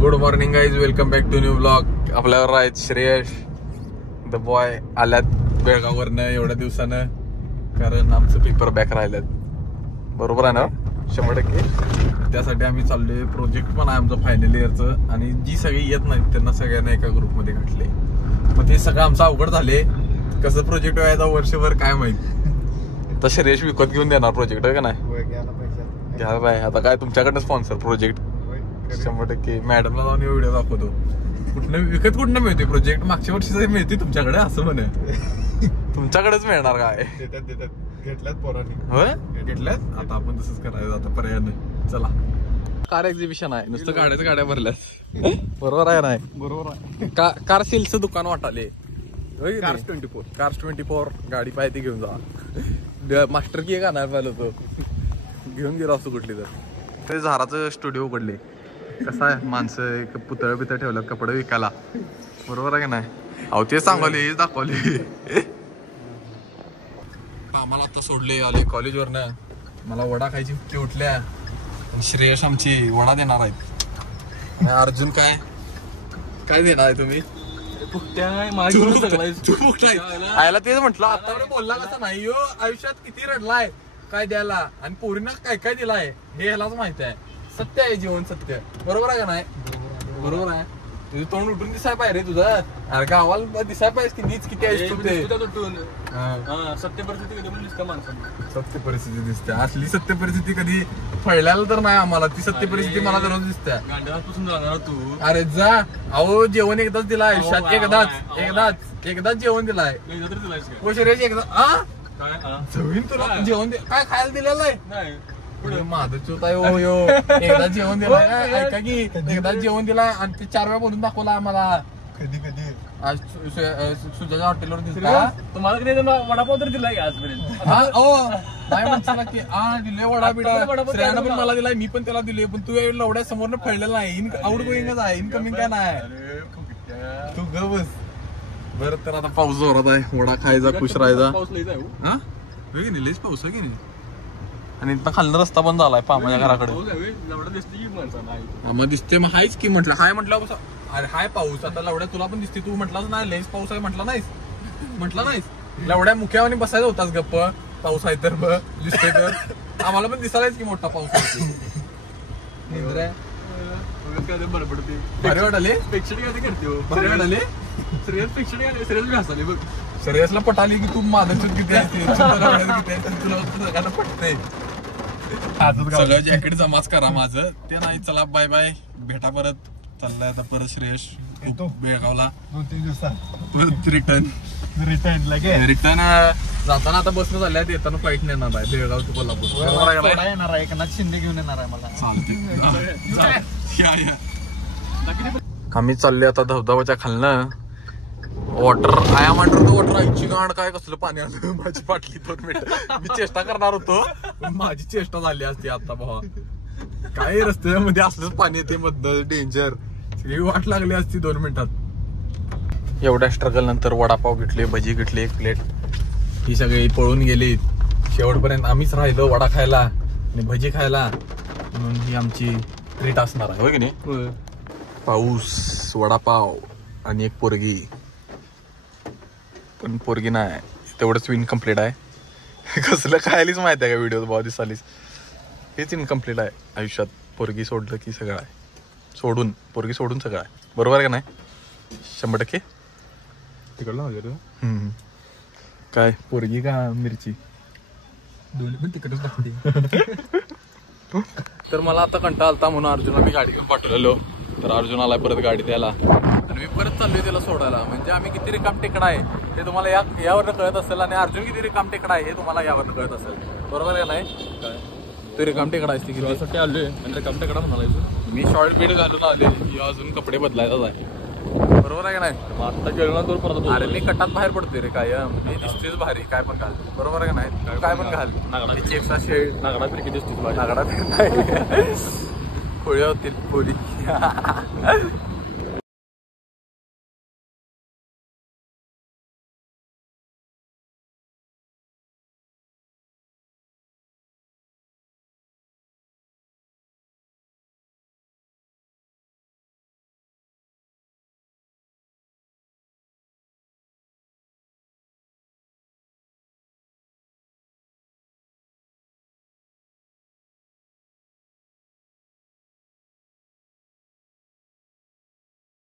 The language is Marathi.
Good morning guys, welcome back to new blog. आपल्यावर आहेत श्रेयश द बॉय आल्यात बेळगाववरनं एवढ्या दिवसानं, कारण आमचं पेपर बॅक राहिलेत. बरोबर आहे ना? 100%. त्यासाठी आम्ही चाललोय. प्रोजेक्ट पण आहे आमचं फायनल इयरचं, आणि जी सगळी येत नाहीत त्यांना सगळ्यांना एका ग्रुपमध्ये घातले. मग ते सगळं आमचं अवघड झाले. कसं प्रोजेक्ट व्हायचा वर्षभर काय माहित. तर श्रेयश विकत घेऊन देणार प्रोजेक्ट आहे का नाही? घ्या बाय. आता काय तुमच्याकडनं स्पॉन्सर प्रोजेक्ट 100%. मॅडमला जाऊन व्हिडिओ दाखवतो. कुठनं मिळते प्रोजेक्ट? मागच्या वर्षी मिळते तुमच्याकडे असं म्हणे. तुमच्याकडेच मिळणार काय? घेतल्यात पोरांनी. होय घेतल्यात. आता आपण तसंच करायचं. आता पर्याय नाही. चला, कार एक्झिबिशन आहे. नुसतं गाड्या भरल्यात. बरोबर आहे नाही? बरोबर आहे. कार सेलचं दुकान वाटाले. कार्स 24 गाडी पाहिजे घेऊन जा. मास्टर की का नाही पाहिलं तो घेऊन गेला असतो कुठली तर. ते झाराचं स्टुडिओ उघडले. कसं आहे, माणसं एक पुतळ बितळ ठेवल्यात कपडे विकायला. बरोबर आहे का नाही? अहो ते सांगवले, दाखवले. आम्हाला आता सोडले, आले कॉलेजवरनं. मला वडा खायची भुकी उठल्या. श्रेयश आमची वडा देणार आहेत. अर्जुन काय देणार आहे तुम्ही? आयला तेच म्हटलं. आता बोलला कसा नाही यो, आयुष्यात किती रडलाय काय द्यायला, आणि पोरींना काय काय दिलाय हे ह्यालाच माहिती आहे. सत्य आहे जीवन, सत्य. बरोबर आहे का नाही? बरोबर आहे. तुझं तोंड उठून दिसाय पाहिजे रे तुझं. अरे गावाला दिसाय पाहिजे की नीच किती आहे सत्य परिस्थिती कधी पण दिसतं माणसाला. सत्य परिस्थिती दिसते. असली सत्य परिस्थिती कधी फळल्याला तर नाही आम्हाला. ती सत्य परिस्थिती मला दररोज दिसते. गांडीपासून जाणार तू. अरे जा. अहो जेवण एकदाच दिला आयुष्यात. एकदाच जेवण दिलाय. श्रेयश एकदा जमीन तुला जेवण काय खायला दिलेलं आहे? माझं चूत आहे हो यो. एकदा जेवण दिलाय. ऐका की एकदा जेवण दिलाय आणि ते 4 वेळा बोलून दाखवला आम्हाला. कधी आज सुजाच्या हॉटेलवर दिसला. तुम्हाला कधी वडापाव तर दिलाय आजपर्यंत? नाही म्हणता की दिले वडा बिडा. श्रेयानं पण मला दिलाय, मी पण त्याला दिले. पण तू एवढ्या समोरनं फळलेला नाही. आउट गोईंगच आहे, इनकमिंग काय नाही. तू ग बस. बरं, तर आता पाऊस जोरात आहे. वडा खायचा, खुश राहायचा. पाऊस लईच आहे. हा लईच पाऊस आहे की नाही. आणि इथं खालनं रस्ता पण झालाय माझ्या घराकडे. मग दिसते. मग हायच की म्हटलं. हाय म्हटलं. अरे हाय पाऊस. आता लवड्या तुला पण दिसते. तू म्हटलाच नाही लेन्स पाऊस आहे म्हटला नाहीस. लवड्या मुख्यावानी बसायचा होताच गप्प. पाऊस आहे तर दिसते तर आम्हाला पण दिसायलाच की मोठा पाऊस आहे. बरं पडते. भारी वाटाले. भारी वाटाले. श्रेयसला पटाली की तू माझं किती असते, तुला पटते. सगळं जॅकेट जमाच करा माझं. ते नाही. चला बाय बाय. भेटा परत. चाललाय आता परत श्रेयश बेळगावला 2-3 दिवसात. परत रिटर्न जाताना आता बसनं झाल्या. येताना फ्लाईट नेणार आहे बेळगाव टू कोल्हापूर. येणार आहे. एकनाथ शिंदे घेऊन येणार आहे मला. आम्ही चालले आता धबधबाच्या खालनं. वॉटर आया म्हणतो वॉटर. आईची गांड काय कसलं पाणी आलं. माझी पाटली 2 मिनिटं. मी चेष्टा करणार होतो, पण माझी चेष्टा झाली असती आता. भावा काय रस्त्यामध्ये असलंच पाणी येते मधनं. डेंजर. सगळी वाट लागली असती 2 मिनिटात. एवढ्या स्ट्रगल नंतर वडापाव घेतले, भजी घेतली 1 प्लेट. ही सगळी पळून गेली. शेवटपर्यंत आम्हीच राहिलो वडा खायला आणि भजी खायला. म्हणून ही आमची ट्रीट असणार आहे, हो की नाही? पाऊस, वडापाव आणि एक पोरगी. पण पोरगी नाही, तेवढंच इनकम्प्लीट आहे. कसलं खायलीच माहिती आहे का व्हिडिओ भाव दिसालीच. हेच इनकम्प्लीट आहे आयुष्यात. पोरगी सोडलं की सगळं आहे. पोरगी सोडून सगळं आहे. बरोबर आहे का नाही? 100%. तिकडला काय पोरगी का मिरची? दोन्ही पण तिकडच लागते. तर मला आता कंटाळा आलता म्हणून अर्जुनला मी गाडी घेऊन पाठवलेलो. तर अर्जुन आलाय परत गाडी द्यायला आणि मी परत चाललोय त्याला सोडायला. म्हणजे आम्ही किती रिकाम टेकडा आहे हे तुम्हाला यावरनं कळत असेल, आणि अर्जुन किती रिकाम टेकडा आहे हे तुम्हाला यावरनं कळत असेल. बरोबर आहे नाही? तू रिकाम टेकडा असते की साठी आलोय आणि रिकाम टेकडा म्हणाला. मी शॉर्ट बीड घालून आले. अजून कपडे बदलायचाच आहे. बरोबर आहे का नाही? आता गेलो तर परत. अरे मी कटात बाहेर पडतोय रे कायम. मी दिसतेच भारी काय पण घाल. बरोबर आहे का नाही? काय पण घाल. नागडा शेड नागडा फिरकी दिसते. नागडा नाही खोळ्या होतील पोरी.